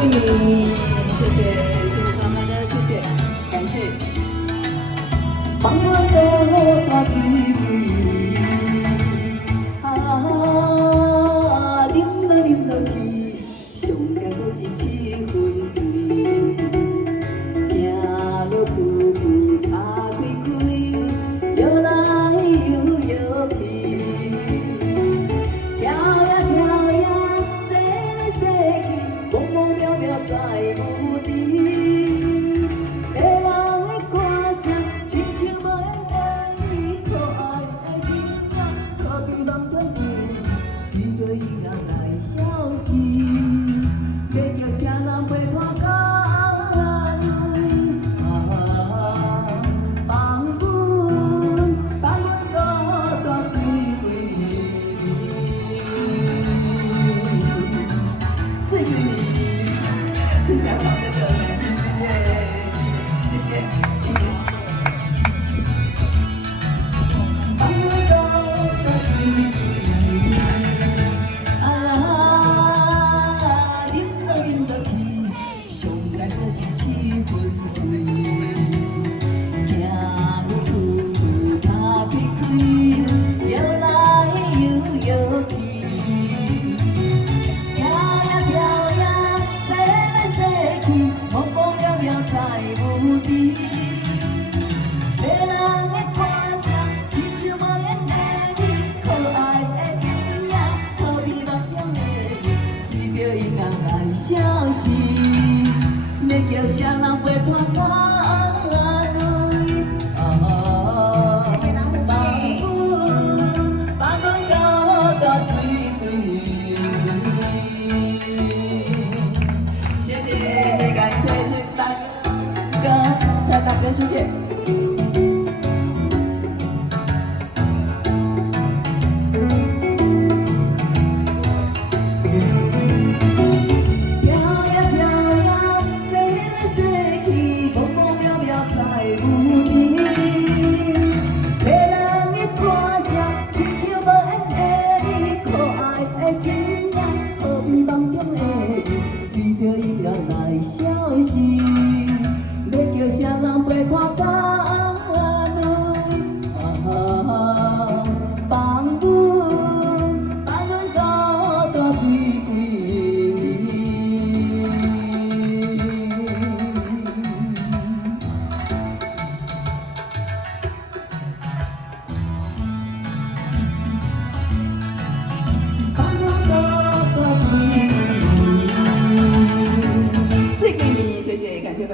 闺蜜，谢谢，谢谢妈妈的，谢谢，感谢。放我到大水位，啉落去，上佳就是七分醉。行落步步脚开开，摇来摇去，跳呀跳呀，西来西去，梦梦渺渺在无地。别人的歌声，亲像无缘的你，可爱的囡仔，可比梦中人，随着音乐来消失。要叫啥人陪伴到？谢谢好的热烈，谢谢谢谢谢谢。放我到大水位，啉落去，上佳就是七分醉。行路步步脚开开，摇来摇去。在无地，别人的歌声，亲像无缘的你，可爱的囡仔，可比梦中的你，随着音乐来消失。要叫啥人陪伴我？谢谢咱们放阮到大水位。谢谢，感谢大哥，蔡大哥，谢谢。跳呀跳呀，西来西去，梦梦渺渺在无地。别人的歌声，亲像无缘的你，可爱的囡仔，可比梦中的你，随着音乐来消失。要叫啥人陪伴到放阮到大水位。放阮到大水位。最给你，谢谢，感谢。